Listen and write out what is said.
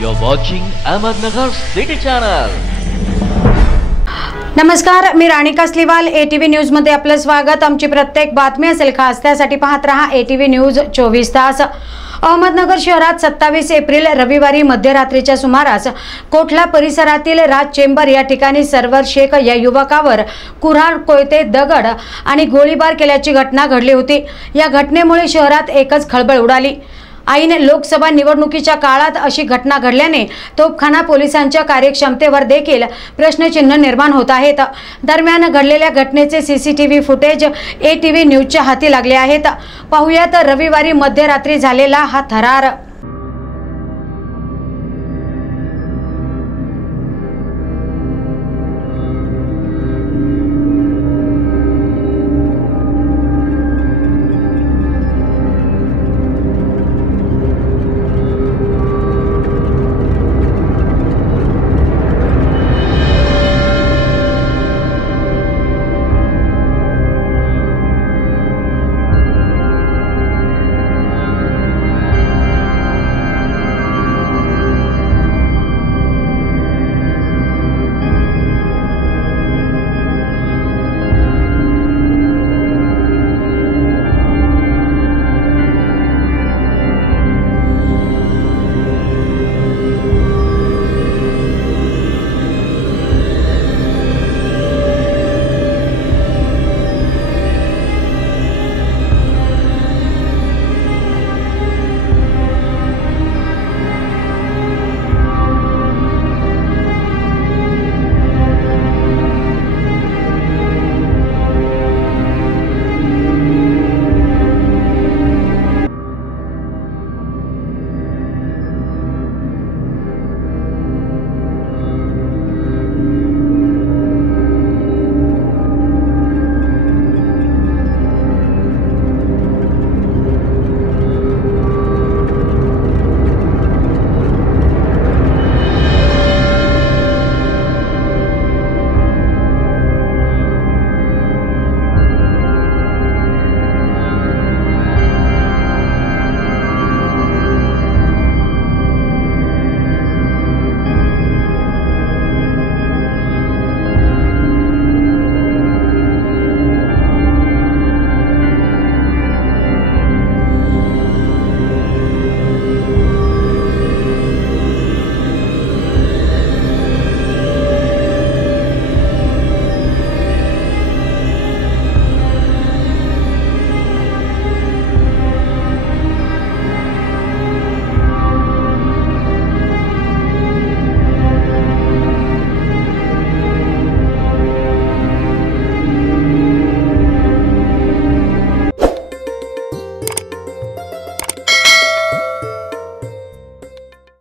You're watching Ahmednagar City Channel. नमस्कार, मी राणी कसलीवाल ATV news मध्ये आपलं स्वागत। आमची प्रत्येक बातमी असेल खास त्यासाठी पाहत रहा ATV न्यूज 24 तास। अहमदनगर शहरात 27 एप्रिल रविवारी मध्यरात्रीच्या सुमारास कोठला परिसरातील राज चेंबर या ठिकाणी सरवर शेख या युवकावर कुऱ्हाड, कोयते, दगड आणि गोळीबार केल्याची घटना घडली होती। या घटनेमुळे शहरात एकच खळबळ उडाली। ऐन लोकसभा निवडणुकीच्या काळात अशी घटना घडल्याने तोफखाना पोलिसांच्या कार्यक्षमतेवर देखील प्रश्नचिन्ह निर्माण होत आहेत। दरम्यान घडलेल्या घटनेचे CCTV फुटेज ATV न्यूजच्या हाती लागले आहेत। पाहुयात रविवारी मध्यरात्री झालेला हा थरार।